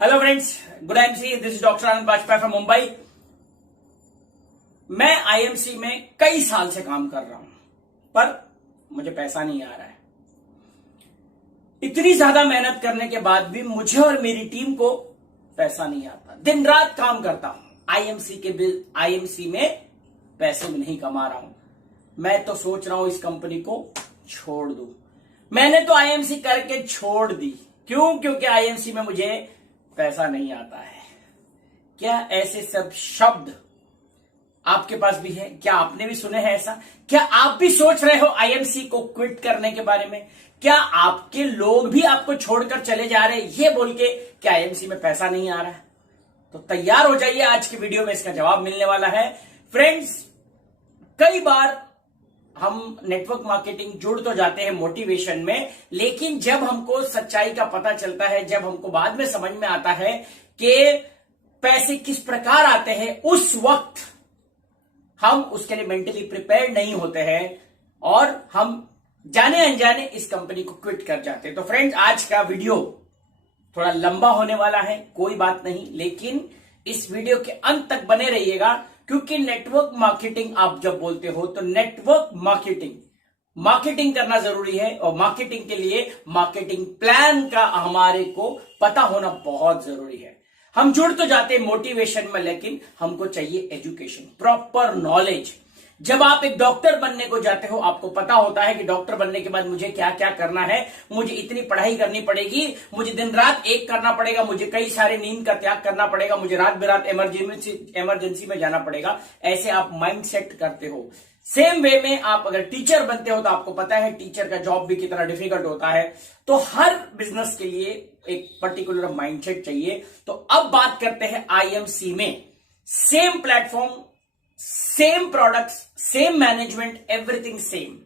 Hello friends, good IMC. This is doctor Anand Bajpai from Mumbai. मैं IMC में कई साल से काम कर रहा हूं, पर मुझे पैसा नहीं आ रहा है। इतनी ज्यादा मेहनत करने के बाद भी मुझे और मेरी टीम को पैसा नहीं आता। दिन रात काम करता हूं, आईएमसी में पैसे भी नहीं कमा रहा हूं। मैं तो सोच रहा हूं इस कंपनी को छोड़ दूं। मैंने तो आईएमसी करके छोड़ दी। क्यों? क्योंकि आईएमसी में मुझे पैसा नहीं आता है। क्या ऐसे सब शब्द आपके पास भी है? क्या आपने भी सुने हैं ऐसा? क्या आप भी सोच रहे हो आईएमसी को क्विट करने के बारे में? क्या आपके लोग भी आपको छोड़कर चले जा रहे हैं ये बोल के कि आईएमसी में पैसा नहीं आ रहा है? तो तैयार हो जाइए, आज की वीडियो में इसका जवाब मिलने वाला है। फ्रेंड्स, कई बार हम नेटवर्क मार्केटिंग जुड़ तो जाते हैं मोटिवेशन में, लेकिन जब हमको सच्चाई का पता चलता है, जब हमको बाद में समझ में आता है कि पैसे किस प्रकार आते हैं, उस वक्त हम उसके लिए मेंटली प्रिपेयर नहीं होते हैं और हम जाने अनजाने इस कंपनी को क्विट कर जाते हैं। तो फ्रेंड्स, आज का वीडियो थोड़ा लंबा होने वाला है, कोई बात नहीं, लेकिन इस वीडियो के अंत तक बने रहिएगा, क्योंकि नेटवर्क मार्केटिंग आप जब बोलते हो तो नेटवर्क मार्केटिंग करना जरूरी है, और मार्केटिंग के लिए मार्केटिंग प्लान का हमारे को पता होना बहुत जरूरी है। हम जुड़ तो जाते हैं मोटिवेशन में, लेकिन हमको चाहिए एजुकेशन, प्रॉपर नॉलेज। जब आप एक डॉक्टर बनने को जाते हो, आपको पता होता है कि डॉक्टर बनने के बाद मुझे क्या क्या करना है, मुझे इतनी पढ़ाई करनी पड़ेगी, मुझे दिन रात एक करना पड़ेगा, मुझे कई सारे नींद का त्याग करना पड़ेगा, मुझे रात बेरात इमरजेंसी में जाना पड़ेगा। ऐसे आप माइंड सेट करते हो। सेम वे में आप अगर टीचर बनते हो तो आपको पता है टीचर का जॉब भी कितना डिफिकल्ट होता है। तो हर बिजनेस के लिए एक पर्टिकुलर माइंडसेट चाहिए। तो अब बात करते हैं आईएमसी में। Same platform, same products, same management, everything same,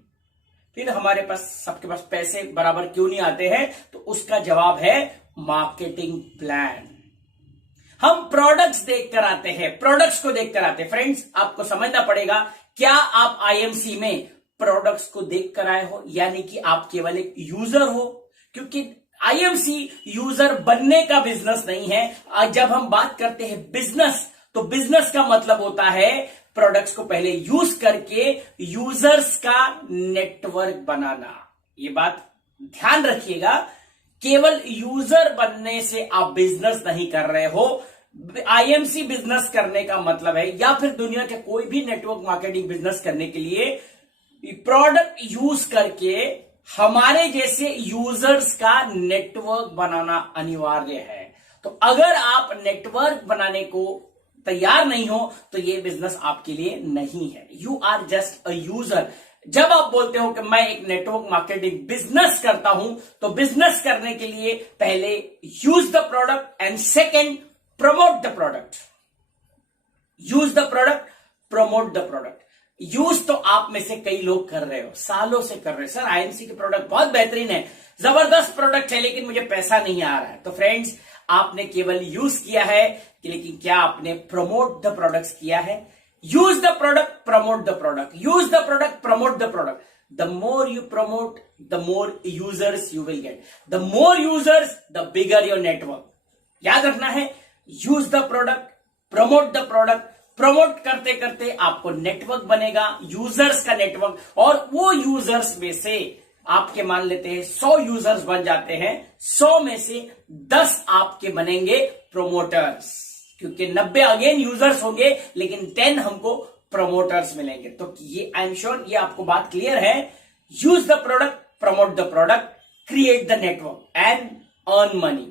फिर हमारे पास सबके पास पैसे बराबर क्यों नहीं आते हैं? तो उसका जवाब है मार्केटिंग प्लान। हम प्रोडक्ट्स देखकर आते हैं, प्रोडक्ट्स को देखकर आते हैं। फ्रेंड्स, आपको समझना पड़ेगा, क्या आप आईएमसी में प्रोडक्ट्स को देखकर आए हो, यानी कि आप केवल एक यूजर हो? क्योंकि आईएमसी यूजर बनने का बिजनेस नहीं है। जब हम बात करते हैं बिजनेस, तो बिजनेस का मतलब होता है प्रोडक्ट्स को पहले यूज करके यूजर्स का नेटवर्क बनाना। ये बात ध्यान रखिएगा, केवल यूजर बनने से आप बिजनेस नहीं कर रहे हो। आईएमसी बिजनेस करने का मतलब है, या फिर दुनिया के कोई भी नेटवर्क मार्केटिंग बिजनेस करने के लिए प्रोडक्ट यूज करके हमारे जैसे यूजर्स का नेटवर्क बनाना अनिवार्य है। तो अगर आप नेटवर्क बनाने को तैयार नहीं हो तो ये बिजनेस आपके लिए नहीं है। You are just a user. जब आप बोलते हो कि मैं एक नेटवर्क मार्केटिंग बिजनेस करता हूं, तो बिजनेस करने के लिए पहले use the product and second promote the product. Use the product, promote the product. Use तो आप में से कई लोग कर रहे हो, सालों से कर रहे हो। सर, आईएमसी के प्रोडक्ट बहुत बेहतरीन है, जबरदस्त प्रोडक्ट है, लेकिन मुझे पैसा नहीं आ रहा है। तो फ्रेंड्स, आपने केवल यूज किया है, लेकिन क्या आपने प्रमोट द प्रोडक्ट्स किया है? Use the product, promote the product, use the product, promote the product. The more you promote, the more users you will get. The more users, the bigger your network. याद रखना है, use the product, promote the product. Promote करते करते आपको network बनेगा, users का network, और वो यूजर्स में से आपके मान लेते हैं 100 यूजर्स बन जाते हैं, 100 में से 10 आपके बनेंगे प्रोमोटर्स, क्योंकि 90 अगेन यूजर्स होंगे, लेकिन 10 हमको प्रोमोटर्स मिलेंगे। तो ये आई एम श्योर ये आपको बात क्लियर है। Use the product, promote the product, create the network and earn money.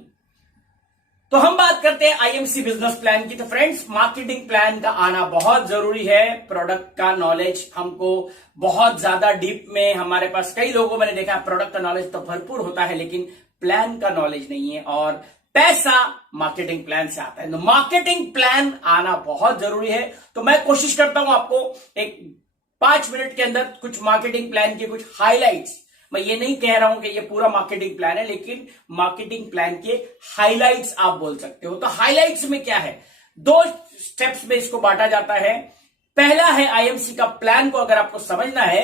तो हम बात करते हैं आईएमसी बिजनेस प्लान की। तो फ्रेंड्स, मार्केटिंग प्लान का आना बहुत जरूरी है। प्रोडक्ट का नॉलेज हमको बहुत ज्यादा डीप में, हमारे पास कई लोगों मैंने देखा है प्रोडक्ट का नॉलेज तो भरपूर होता है, लेकिन प्लान का नॉलेज नहीं है, और पैसा मार्केटिंग प्लान से आता है। तो मार्केटिंग प्लान आना बहुत जरूरी है। तो मैं कोशिश करता हूं आपको एक 5 मिनट के अंदर कुछ मार्केटिंग प्लान के कुछ हाइलाइट्स, मैं ये नहीं कह रहा हूं कि ये पूरा मार्केटिंग प्लान है, लेकिन मार्केटिंग प्लान के हाइलाइट्स आप बोल सकते हो। तो हाइलाइट्स में क्या है? 2 स्टेप्स में इसको बांटा जाता है। पहला है आईएमसी का प्लान को अगर आपको समझना है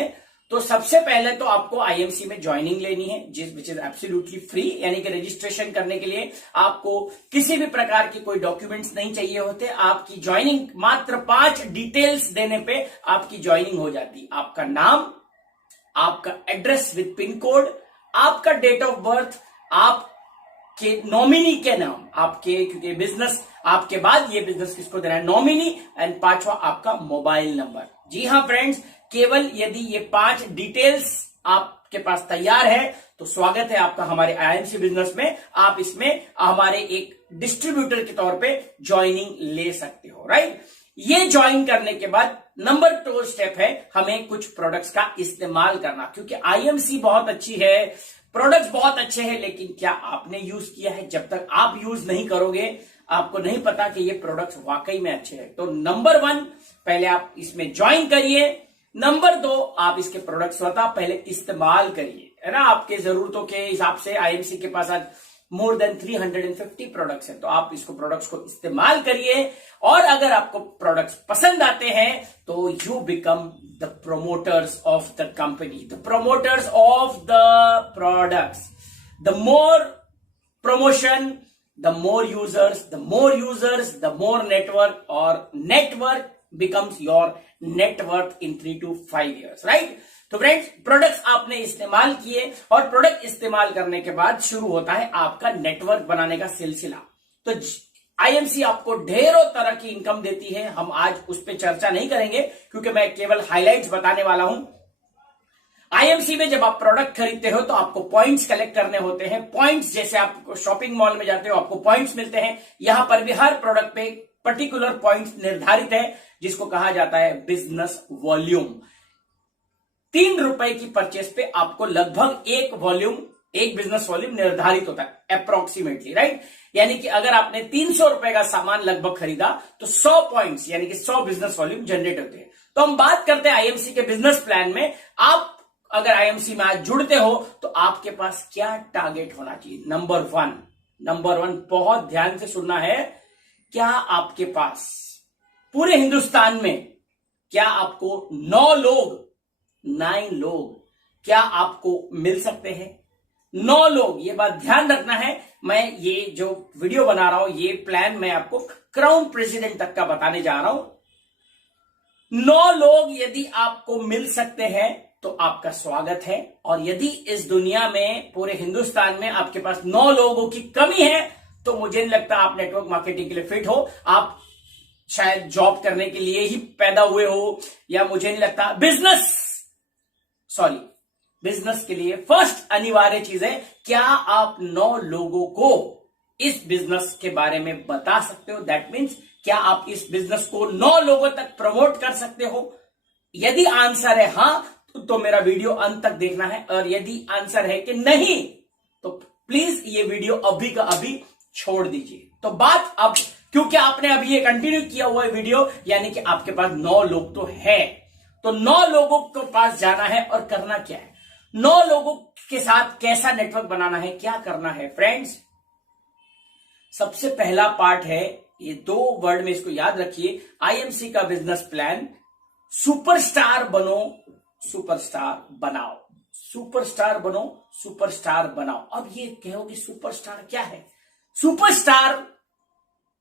तो सबसे पहले तो आपको आईएमसी में ज्वाइनिंग लेनी है, विच इज एब्सोल्युटली फ्री, यानी कि रजिस्ट्रेशन करने के लिए आपको किसी भी प्रकार के कोई डॉक्यूमेंट्स नहीं चाहिए होते। आपकी ज्वाइनिंग मात्र 5 डिटेल्स देने पे आपकी ज्वाइनिंग हो जाती। आपका नाम, आपका एड्रेस विद पिन कोड, आपका डेट ऑफ बर्थ, आपके नॉमिनी के नाम, आपके, क्योंकि बिजनेस आपके बाद ये बिजनेस किसको देना है, नॉमिनी, एंड 5वां आपका मोबाइल नंबर। जी हाँ फ्रेंड्स, केवल यदि ये 5 डिटेल्स आपके पास तैयार है तो स्वागत है आपका हमारे आईएमसी बिजनेस में। आप इसमें हमारे एक डिस्ट्रीब्यूटर के तौर पे ज्वाइनिंग ले सकते हो, राइट। ये ज्वाइन करने के बाद नंबर 2 स्टेप है हमें कुछ प्रोडक्ट्स का इस्तेमाल करना, क्योंकि आईएमसी बहुत अच्छी है, प्रोडक्ट्स बहुत अच्छे हैं, लेकिन क्या आपने यूज किया है? जब तक आप यूज नहीं करोगे आपको नहीं पता कि ये प्रोडक्ट्स वाकई में अच्छे हैं। तो नंबर 1, पहले आप इसमें ज्वाइन करिए। नंबर 2, आप इसके प्रोडक्ट स्वतः पहले इस्तेमाल करिए, है ना। आपके जरूरतों के हिसाब से आईएमसी के पास आज मोर देन 350 प्रोडक्ट्स हैं, तो आप इसको प्रोडक्ट्स को इस्तेमाल करिए। और अगर आपको प्रोडक्ट्स पसंद आते हैं तो you become the promoters of the company, the promoters of the products. The more promotion, the more users, the more network, or network becomes your net worth in 3 to 5 years, right? तो friends, products आपने इस्तेमाल किए और product इस्तेमाल करने के बाद शुरू होता है आपका नेटवर्क बनाने का सिलसिला। तो आईएमसी आपको ढेरों तरह की इनकम देती है, हम आज उस पर चर्चा नहीं करेंगे क्योंकि मैं केवल हाइलाइट्स बताने वाला हूं। आईएमसी में जब आप प्रोडक्ट खरीदते हो तो आपको पॉइंट्स कलेक्ट करने होते हैं। पॉइंट्स, जैसे आप शॉपिंग मॉल में जाते हो आपको पॉइंट्स मिलते हैं, यहां पर भी हर प्रोडक्ट पे पर्टिकुलर पॉइंट्स निर्धारित है जिसको कहा जाता है बिजनेस वॉल्यूम। 3 रुपए की परचेस पे आपको लगभग एक बिजनेस वॉल्यूम निर्धारित होता है अप्रोक्सीमेटली, राइट। यानी कि अगर आपने 300 रुपए का सामान लगभग खरीदा तो 100 पॉइंट्स यानी कि 100 बिजनेस वॉल्यूम जनरेट होते हैं। तो हम बात करते हैं आईएमसी के बिजनेस प्लान में। आप अगर आईएमसी में आज जुड़ते हो तो आपके पास क्या टारगेट होना चाहिए? नंबर 1 बहुत ध्यान से सुनना है। क्या आपके पास पूरे हिंदुस्तान में क्या आपको 9 लोग क्या आपको मिल सकते हैं? 9 लोग, ये बात ध्यान रखना है। मैं ये जो वीडियो बना रहा हूं, ये प्लान मैं आपको क्राउन प्रेसिडेंट तक का बताने जा रहा हूं। 9 लोग यदि आपको मिल सकते हैं तो आपका स्वागत है। और यदि इस दुनिया में पूरे हिंदुस्तान में आपके पास 9 लोगों की कमी है तो मुझे नहीं लगता आप नेटवर्क मार्केटिंग के लिए फिट हो। आप शायद जॉब करने के लिए ही पैदा हुए हो, या मुझे नहीं लगता बिजनेस के लिए फर्स्ट अनिवार्य चीज है, क्या आप 9 लोगों को इस बिजनेस के बारे में बता सकते हो? दैट मीन्स क्या आप इस बिजनेस को 9 लोगों तक प्रमोट कर सकते हो? यदि आंसर है हां तो मेरा वीडियो अंत तक देखना है, और यदि आंसर है कि नहीं तो प्लीज ये वीडियो अभी का अभी छोड़ दीजिए। तो बात अब, क्योंकि आपने अभी ये कंटिन्यू किया हुआ है वीडियो, यानी कि आपके पास 9 लोग तो है, तो 9 लोगों के पास जाना है और करना क्या है? 9 लोगों के साथ कैसा नेटवर्क बनाना है, क्या करना है फ्रेंड्स? सबसे पहला पार्ट है, ये 2 वर्ड में इसको याद रखिए, आईएमसी का बिजनेस प्लान, सुपरस्टार बनो, सुपरस्टार बनाओ। सुपरस्टार बनो, सुपरस्टार बनाओ। अब ये कहो कि सुपरस्टार क्या है? सुपरस्टार,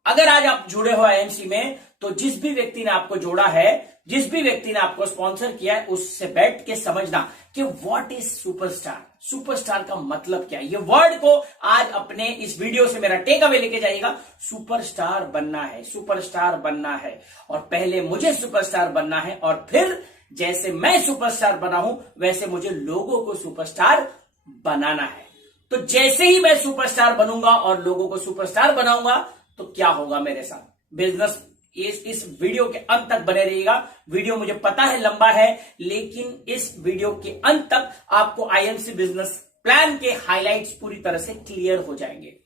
अगर आज आप जुड़े हो आईएमसी में तो जिस भी व्यक्ति ने आपको जोड़ा है, जिस भी व्यक्ति ने आपको स्पॉन्सर किया है, उससे बैठ के समझना कि व्हाट इज सुपरस्टार, सुपरस्टार का मतलब क्या है। ये वर्ड को आज अपने इस वीडियो से मेरा टेक अवे लेके जाइएगा। सुपरस्टार बनना है, सुपरस्टार बनना है, और पहले मुझे सुपरस्टार बनना है, और फिर जैसे मैं सुपरस्टार बना हूं वैसे मुझे लोगों को सुपरस्टार बनाना है। तो जैसे ही मैं सुपरस्टार बनूंगा और लोगों को सुपरस्टार बनाऊंगा तो क्या होगा मेरे साथ? बिजनेस, इस वीडियो के अंत तक बने रहिएगा। वीडियो मुझे पता है लंबा है, लेकिन इस वीडियो के अंत तक आपको आईएमसी बिजनेस प्लान के हाइलाइट्स पूरी तरह से क्लियर हो जाएंगे।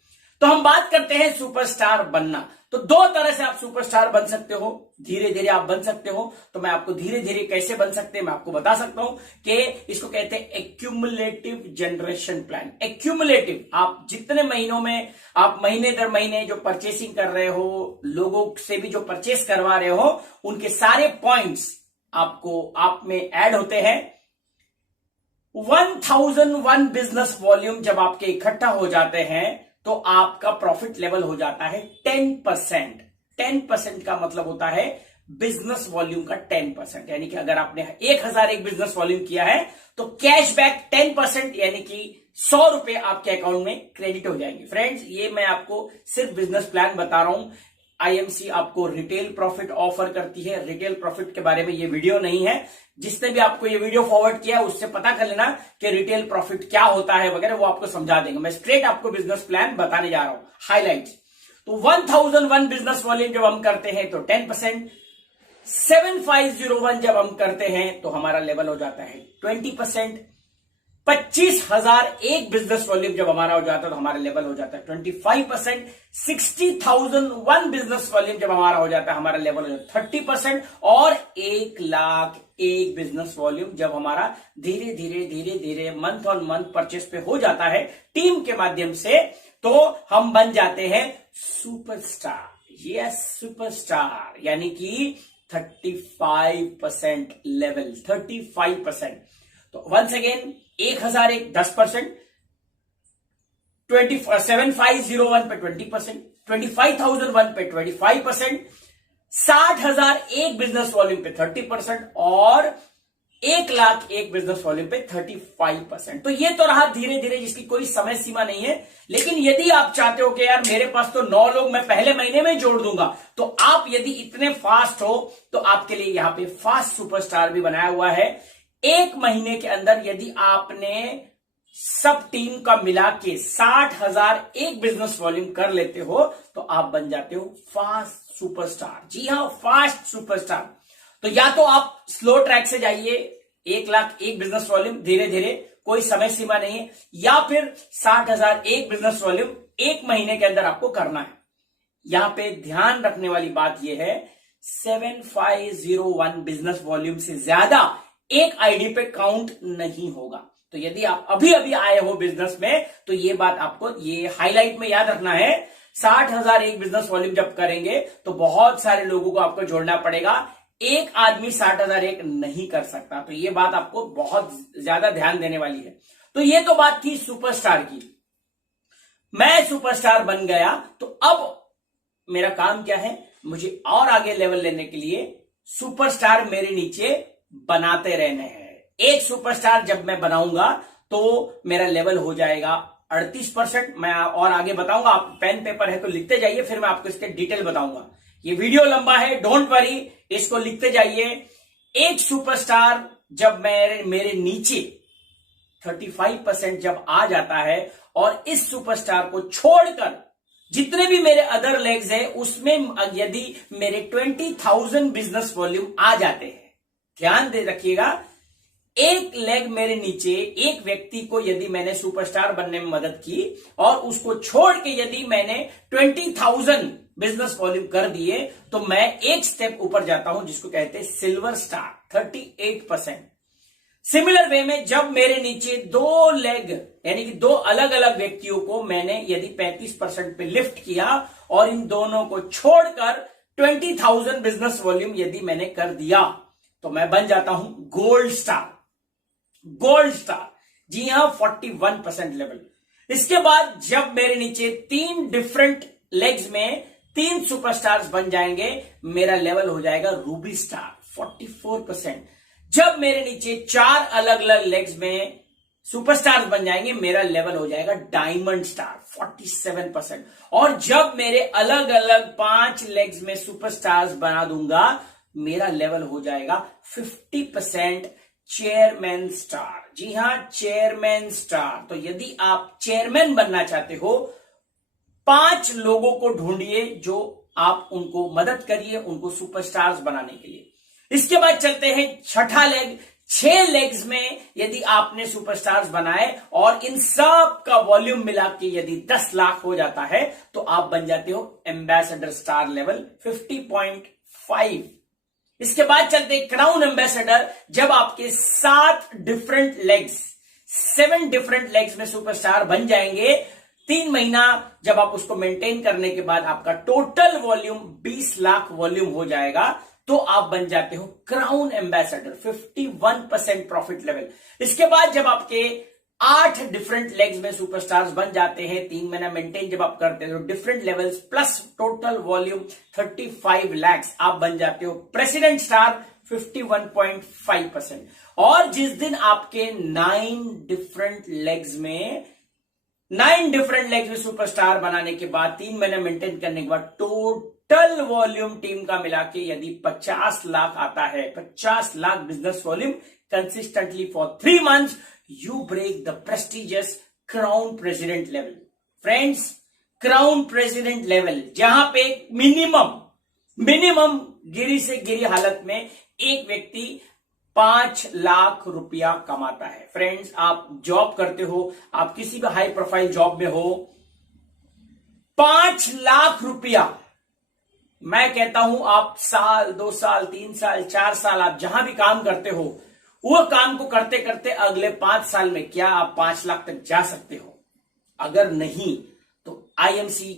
तो हम बात करते हैं सुपरस्टार बनना। तो 2 तरह से आप सुपरस्टार बन सकते हो, धीरे धीरे आप बन सकते हो। तो मैं आपको धीरे धीरे कैसे बन सकते हैं मैं आपको बता सकता हूं कि इसको कहते हैं एक्यूमुलेटिव जनरेशन प्लान। एक्यूमुलेटिव, आप जितने महीनों में, आप महीने दर महीने जो परचेसिंग कर रहे हो, लोगों से भी जो परचेस करवा रहे हो, उनके सारे पॉइंट्स आपको आप में ऐड होते हैं। 1001 बिजनेस वॉल्यूम जब आपके इकट्ठा हो जाते हैं तो आपका प्रॉफिट लेवल हो जाता है 10%। 10% का मतलब होता है बिजनेस वॉल्यूम का 10%, यानी कि अगर आपने 1001 बिजनेस वॉल्यूम किया है तो कैशबैक 10% यानी कि 100 रुपए आपके अकाउंट में क्रेडिट हो जाएंगे। फ्रेंड्स, ये मैं आपको सिर्फ बिजनेस प्लान बता रहा हूं। आईएमसी आपको रिटेल प्रॉफिट ऑफर करती है। रिटेल प्रॉफिट के बारे में ये वीडियो नहीं है। जिसने भी आपको ये वीडियो फॉरवर्ड किया उससे पता कर लेना कि रिटेल प्रॉफिट क्या होता है वगैरह, वो आपको समझा देंगे। मैं स्ट्रेट आपको बिजनेस प्लान बताने जा रहा हूं, हाईलाइट्स। तो 1001 बिजनेस वॉल्यूम जब हम करते हैं तो 10%, 7501 जब हम करते हैं तो हमारा लेवल हो जाता है 20%, 25,001 बिजनेस वॉल्यूम जब हमारा हो जाता है तो हमारा लेवल हो जाता है 25%, 60,001 बिजनेस वॉल्यूम जब हमारा हो जाता है हमारा लेवल हो जाता है 30%, और 1,01 बिजनेस वॉल्यूम जब हमारा धीरे धीरे मंथ ऑन मंथ परचेस पे हो जाता है टीम के माध्यम से, तो हम बन जाते हैं सुपरस्टार। यस, सुपरस्टार, यानी कि 35% लेवल, 35%। तो वंस अगेन 1001 10%, 7501 पे 20%, 25,001 पे 25%, 60,001 बिजनेस वॉल्यूम पे 30%, और 1,01 बिजनेस वॉल्यूम पे 35%। तो ये तो रहा धीरे धीरे, जिसकी कोई समय सीमा नहीं है। लेकिन यदि आप चाहते हो कि यार मेरे पास तो 9 लोग मैं पहले महीने में जोड़ दूंगा, तो आप यदि इतने फास्ट हो तो आपके लिए यहां पे फास्ट सुपरस्टार भी बनाया हुआ है। 1 महीने के अंदर यदि आपने सब टीम का मिला के 60,001 बिजनेस वॉल्यूम कर लेते हो तो आप बन जाते हो फास्ट सुपरस्टार। जी हां, फास्ट सुपरस्टार। तो या तो आप स्लो ट्रैक से जाइए, 1,01 बिजनेस वॉल्यूम धीरे धीरे, कोई समय सीमा नहीं है, या फिर 60,001 बिजनेस वॉल्यूम 1 महीने के अंदर आपको करना है। यहां पे ध्यान रखने वाली बात यह है, 7501 बिजनेस वॉल्यूम से ज्यादा एक आईडी पे काउंट नहीं होगा। तो यदि आप अभी अभी आए हो बिजनेस में तो ये बात आपको ये हाईलाइट में याद रखना है। 60,001 बिजनेस वॉल्यूम जब करेंगे तो बहुत सारे लोगों को आपको जोड़ना पड़ेगा। एक आदमी 60,001 नहीं कर सकता। तो ये बात आपको बहुत ज्यादा ध्यान देने वाली है। तो ये तो बात थी सुपरस्टार की। मैं सुपरस्टार बन गया, तो अब मेरा काम क्या है, मुझे और आगे लेवल लेने के लिए सुपरस्टार मेरे नीचे बनाते रहने हैं। एक सुपरस्टार जब मैं बनाऊंगा तो मेरा लेवल हो जाएगा 38%। मैं और आगे बताऊंगा, आप पेन पेपर है तो लिखते जाइए, फिर मैं आपको इसके डिटेल बताऊंगा। ये वीडियो लंबा है, डोंट वरी, इसको लिखते जाइए। एक सुपरस्टार जब मेरे नीचे 35% जब आ जाता है, और इस सुपरस्टार को छोड़कर जितने भी मेरे अदर लेग्स हैं उसमें यदि मेरे 20,000 बिजनेस वॉल्यूम आ जाते हैं, ध्यान दे रखिएगा, एक लेग मेरे नीचे एक व्यक्ति को यदि मैंने सुपरस्टार बनने में मदद की और उसको छोड़ के यदि मैंने 20,000 बिजनेस वॉल्यूम कर दिए, तो मैं एक स्टेप ऊपर जाता हूं, जिसको कहते हैं सिल्वर स्टार, 38%। सिमिलर वे में जब मेरे नीचे 2 लेग यानी कि 2 अलग अलग व्यक्तियों को मैंने यदि 35% पे लिफ्ट किया और इन दोनों को छोड़कर 20,000 बिजनेस वॉल्यूम यदि मैंने कर दिया, तो मैं बन जाता हूं गोल्ड स्टार। गोल्ड स्टार, जी हां, 41% लेवल। इसके बाद जब मेरे नीचे 3 डिफरेंट लेग्स में 3 सुपरस्टार्स बन जाएंगे, मेरा लेवल हो जाएगा रूबी स्टार, 44%। जब मेरे नीचे 4 अलग अलग लेग्स में सुपरस्टार्स बन जाएंगे, मेरा लेवल हो जाएगा डायमंड स्टार, 47%। और जब मेरे अलग अलग 5 लेग्स में सुपरस्टार्स बना दूंगा, मेरा लेवल हो जाएगा 50% चेयरमैन स्टार। जी हां, चेयरमैन स्टार। तो यदि आप चेयरमैन बनना चाहते हो, 5 लोगों को ढूंढिए जो आप उनको मदद करिए उनको सुपरस्टार्स बनाने के लिए। इसके बाद चलते हैं छठा लेग। 6 लेग्स में यदि आपने सुपरस्टार्स बनाए और इन सब का वॉल्यूम मिला के यदि 10 लाख हो जाता है, तो आप बन जाते हो एम्बेसडर स्टार लेवल, 50.5। इसके बाद चलते हैं क्राउन एम्बेसडर। जब आपके 7 डिफरेंट लेग्स, 7 डिफरेंट लेग्स में सुपरस्टार बन जाएंगे, 3 महीना जब आप उसको मेंटेन करने के बाद आपका टोटल वॉल्यूम 20 लाख वॉल्यूम हो जाएगा, तो आप बन जाते हो क्राउन एम्बेसडर, 51% प्रॉफिट लेवल। इसके बाद जब आपके 8 डिफरेंट लेग्स में सुपरस्टार्स बन जाते हैं, 3 महीना मेंटेन जब आप करते हो different levels plus total volume 35 lakhs, आप बन जाते हो प्रेसिडेंट स्टार 51.5%। और जिस दिन आपके 9 डिफरेंट लेग्स में सुपरस्टार बनाने के बाद 3 महीने मेंटेन करने के बाद टोटल वॉल्यूम टीम का मिला के यदि 50 लाख आता है, 50 lakh business volume consistently for 3 months, you break the prestigious crown president level। Friends, crown president level जहां पे मिनिमम गिरी से गिरी हालत में एक व्यक्ति 5 लाख रुपया कमाता है। फ्रेंड्स, आप जॉब करते हो, आप किसी भी हाई प्रोफाइल जॉब में हो, 5 लाख रुपया, मैं कहता हूं आप साल 2 साल 3 साल 4 साल आप जहां भी काम करते हो, वो काम को करते करते अगले 5 साल में क्या आप 5 लाख तक जा सकते हो? अगर नहीं तो आईएमसी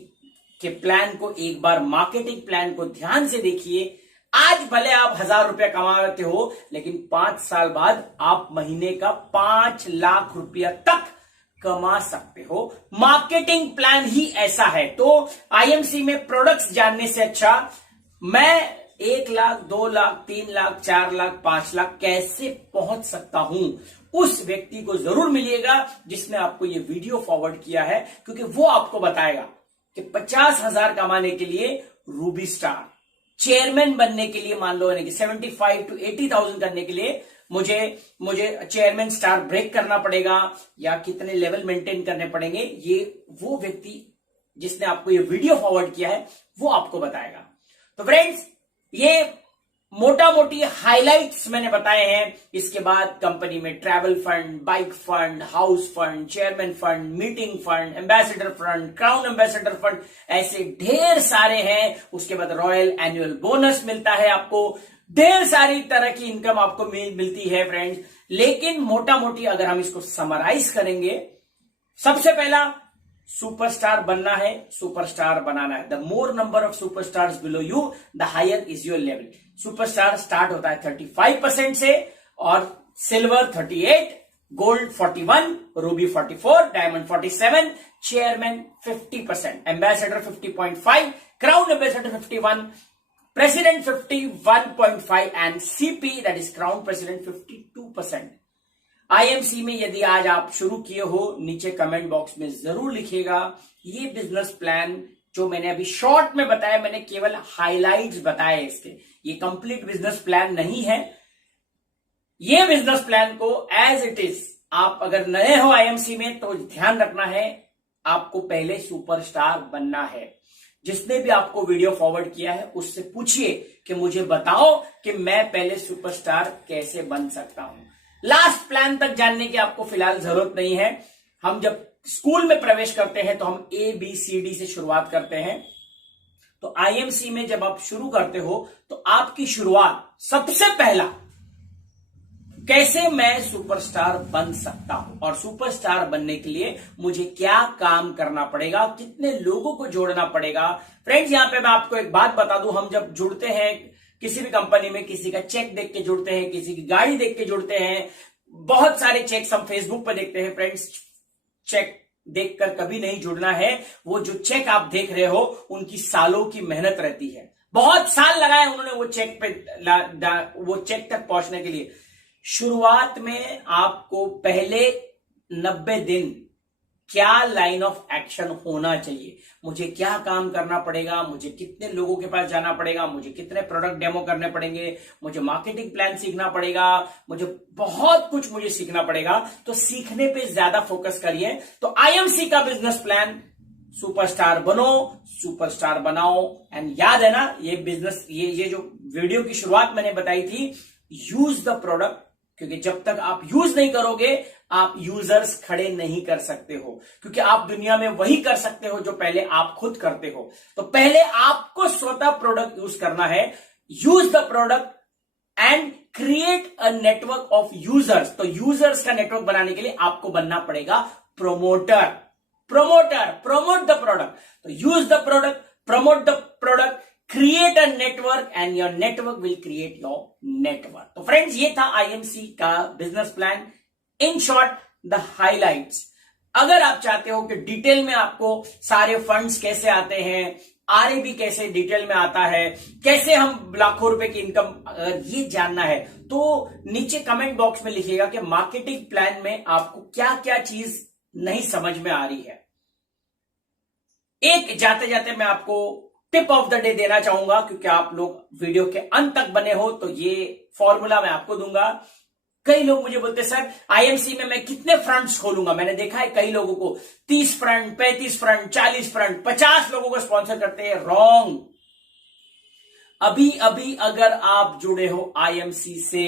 के प्लान को एक बार, मार्केटिंग प्लान को ध्यान से देखिए। आज भले आप 1000 रुपया कमाते हो, लेकिन 5 साल बाद आप महीने का 5 लाख रुपया तक कमा सकते हो। मार्केटिंग प्लान ही ऐसा है। तो आईएमसी में प्रोडक्ट्स जानने से अच्छा मैं 1 लाख 2 लाख 3 लाख 4 लाख 5 लाख कैसे पहुंच सकता हूं, उस व्यक्ति को जरूर मिलिएगा जिसने आपको ये वीडियो फॉरवर्ड किया है, क्योंकि वो आपको बताएगा कि 50,000 कमाने के लिए रूबी स्टार, चेयरमैन बनने के लिए मान लो 75 to 80,000 करने के लिए मुझे चेयरमैन स्टार ब्रेक करना पड़ेगा या कितने लेवल मेंटेन करने पड़ेंगे, ये वो व्यक्ति जिसने आपको ये वीडियो फॉरवर्ड किया है वो आपको बताएगा। तो फ्रेंड्स, ये मोटा मोटी हाइलाइट्स मैंने बताए हैं। इसके बाद कंपनी में travel fund, bike fund, house fund, chairman fund, meeting fund, ambassador fund, crown ambassador fund, ऐसे ढेर सारे हैं। उसके बाद रॉयल एनुअल बोनस मिलता है आपको, ढेर सारी तरह की इनकम आपको मिलती है फ्रेंड्स। लेकिन मोटा मोटी अगर हम इसको समराइज करेंगे, सबसे पहला सुपरस्टार बनना है, सुपरस्टार बनाना है। The more number of superstars below you, the higher is your level. Superstar start होता है 35% से, और silver 38, gold 41, ruby 44, diamond 47, chairman 50%, ambassador 50.5, crown ambassador 51, president 51.5 and CP that is crown president 52%। IMC में यदि आज आप शुरू किए हो, नीचे कमेंट बॉक्स में जरूर लिखिएगा। ये बिजनेस प्लान जो मैंने अभी शॉर्ट में बताया, मैंने केवल हाइलाइट्स बताए इसके, ये कंप्लीट बिजनेस प्लान नहीं है। ये बिजनेस प्लान को एज इट इज, आप अगर नए हो आईएमसी में तो ध्यान रखना है, आपको पहले सुपरस्टार बनना है। जिसने भी आपको वीडियो फॉरवर्ड किया है उससे पूछिए कि मुझे बताओ कि मैं पहले सुपरस्टार कैसे बन सकता हूं। लास्ट प्लान तक जानने की आपको फिलहाल जरूरत नहीं है। हम जब स्कूल में प्रवेश करते हैं तो हम ABCD से शुरुआत करते हैं। तो आईएमसी में जब आप शुरू करते हो तो आपकी शुरुआत सबसे पहला, कैसे मैं सुपरस्टार बन सकता हूं, और सुपरस्टार बनने के लिए मुझे क्या काम करना पड़ेगा, कितने लोगों को जोड़ना पड़ेगा। फ्रेंड्स, यहां पे मैं आपको एक बात बता दूं, हम जब जुड़ते हैं किसी भी कंपनी में, किसी का चेक देख के जुड़ते हैं, किसी की गाड़ी देख के जुड़ते हैं, बहुत सारे चेक्स हम फेसबुक पर देखते हैं। फ्रेंड्स, चेक देखकर कभी नहीं जुड़ना है। वो जो चेक आप देख रहे हो उनकी सालों की मेहनत रहती है, बहुत साल लगाए उन्होंने वो चेक तक पहुंचने के लिए। शुरुआत में आपको पहले 90 दिन क्या लाइन ऑफ एक्शन होना चाहिए, मुझे क्या काम करना पड़ेगा, मुझे कितने लोगों के पास जाना पड़ेगा, मुझे कितने प्रोडक्ट डेमो करने पड़ेंगे, मुझे मार्केटिंग प्लान सीखना पड़ेगा, मुझे बहुत कुछ मुझे सीखना पड़ेगा। तो सीखने पे ज्यादा फोकस करिए। तो आईएमसी का बिजनेस प्लान, सुपरस्टार बनो, सुपरस्टार बनाओ। एंड याद है ना, ये बिजनेस, ये जो वीडियो की शुरुआत मैंने बताई थी, यूज द प्रोडक्ट, क्योंकि जब तक आप यूज नहीं करोगे आप यूजर्स खड़े नहीं कर सकते हो, क्योंकि आप दुनिया में वही कर सकते हो जो पहले आप खुद करते हो। तो पहले आपको स्वतः प्रोडक्ट यूज करना है। Use the product and create a network of users. तो यूजर्स का नेटवर्क बनाने के लिए आपको बनना पड़ेगा प्रमोट द प्रोडक्ट। तो use the product, promote the product, create a network and your network will create your network. तो फ्रेंड्स, ये था आईएमसी का business plan, in short the highlights. अगर आप चाहते हो कि डिटेल में आपको सारे फंड्स कैसे आते हैं, आरएबी कैसे डिटेल में आता है, कैसे हम लाखों रुपए की इनकम, अगर ये जानना है तो नीचे कमेंट बॉक्स में लिखिएगा कि मार्केटिंग प्लान में आपको क्या क्या चीज नहीं समझ में आ रही है। एक जाते जाते मैं आपको टिप ऑफ द डे देना चाहूंगा, क्योंकि आप लोग वीडियो के अंत तक बने हो, तो ये फॉर्मूला मैं आपको दूंगा। कई लोग मुझे बोलते सर आईएमसी में मैं कितने फ्रंट्स खोलूंगा। मैंने देखा है कई लोगों को 30 फ्रंट, 35 फ्रंट, 40 फ्रंट, 50 लोगों को स्पॉन्सर करते हैं। रॉन्ग। अभी अभी अगर आप जुड़े हो आईएमसी से,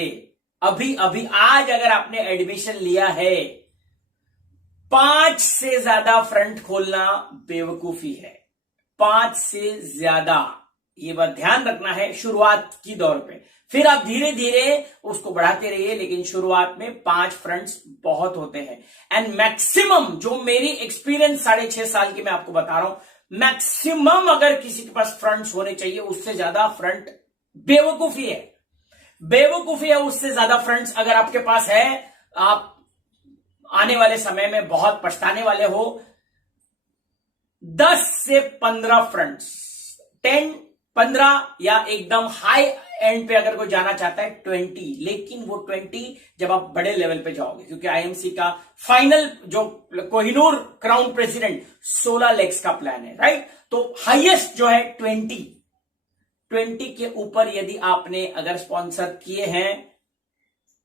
अभी अभी आज अगर आपने एडमिशन लिया है, 5 से ज्यादा फ्रंट खोलना बेवकूफी है। 5 से ज्यादा, ये बात ध्यान रखना है शुरुआत की दौर पे। फिर आप धीरे धीरे उसको बढ़ाते रहिए, लेकिन शुरुआत में 5 फ्रंट्स बहुत होते हैं। एंड मैक्सिमम, जो मेरी एक्सपीरियंस 6.5 साल की मैं आपको बता रहा हूं, मैक्सिमम अगर किसी के पास फ्रंट्स होने चाहिए, उससे ज्यादा फ्रंट बेवकूफी है। बेवकूफी है उससे ज्यादा फ्रंट्स अगर आपके पास है। आप आने वाले समय में बहुत पछताने वाले हो। 10 से 15 फ्रंट्स, 10, 15 या एकदम हाई एंड पे अगर कोई जाना चाहता है 20, लेकिन वो 20 जब आप बड़े लेवल पे जाओगे, क्योंकि आईएमसी का फाइनल जो कोहिनूर क्राउन प्रेसिडेंट 16 लेग्स का प्लान है, राइट। तो हाईएस्ट जो है 20 के ऊपर यदि आपने अगर स्पॉन्सर किए हैं,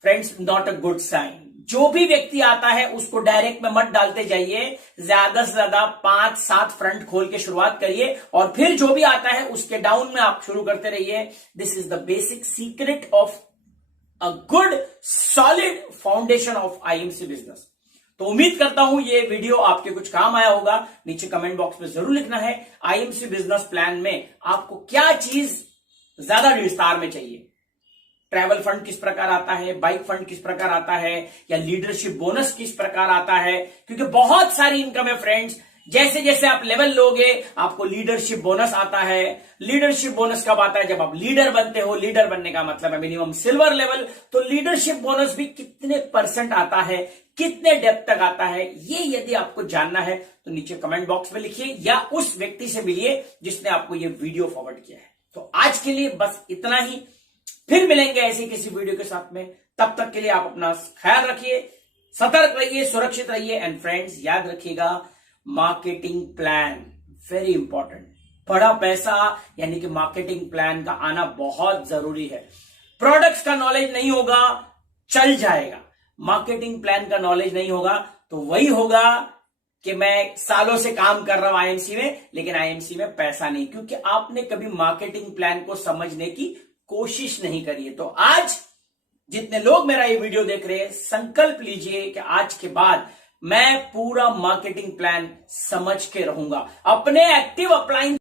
friends, not a good sign. जो भी व्यक्ति आता है उसको डायरेक्ट में मत डालते जाइए, ज्यादा से ज्यादा 5-7 फ्रंट खोल के शुरुआत करिए, और फिर जो भी आता है उसके डाउन में आप शुरू करते रहिए। This is the basic secret of a good solid foundation of IMC business. तो उम्मीद करता हूं ये वीडियो आपके कुछ काम आया होगा। नीचे कमेंट बॉक्स में जरूर लिखना है आईएमसी बिजनेस प्लान में आपको क्या चीज ज्यादा विस्तार में चाहिए। ट्रैवल फंड किस प्रकार आता है, बाइक फंड किस प्रकार आता है, या लीडरशिप बोनस किस प्रकार आता है, क्योंकि बहुत सारी इनकम है फ्रेंड्स। जैसे जैसे आप लेवल लोगे आपको लीडरशिप बोनस आता है। लीडरशिप बोनस कब आता है? जब आप लीडर बनते हो। लीडर बनने का मतलब है मिनिमम सिल्वर लेवल। तो लीडरशिप बोनस भी कितने % आता है, कितने डेप्थ तक आता है, ये यदि आपको जानना है तो नीचे कमेंट बॉक्स में लिखिए, या उस व्यक्ति से मिलिए जिसने आपको ये वीडियो फॉरवर्ड किया है। तो आज के लिए बस इतना ही। फिर मिलेंगे ऐसे किसी वीडियो के साथ में। तब तक के लिए आप अपना ख्याल रखिए, सतर्क रहिए, सुरक्षित रहिए। एंड फ्रेंड्स, याद रखिएगा, मार्केटिंग प्लान वेरी इंपॉर्टेंट। बड़ा पैसा यानी कि मार्केटिंग प्लान का आना बहुत जरूरी है। प्रोडक्ट्स का नॉलेज नहीं होगा, चल जाएगा। मार्केटिंग प्लान का नॉलेज नहीं होगा तो वही होगा कि मैं सालों से काम कर रहा हूं आईएमसी में, लेकिन आईएमसी में पैसा नहीं, क्योंकि आपने कभी मार्केटिंग प्लान को समझने की कोशिश नहीं करी है। तो आज जितने लोग मेरा ये वीडियो देख रहे हैं, संकल्प लीजिए कि आज के बाद मैं पूरा मार्केटिंग प्लान समझ के रहूंगा। अपने एक्टिव अपलाइन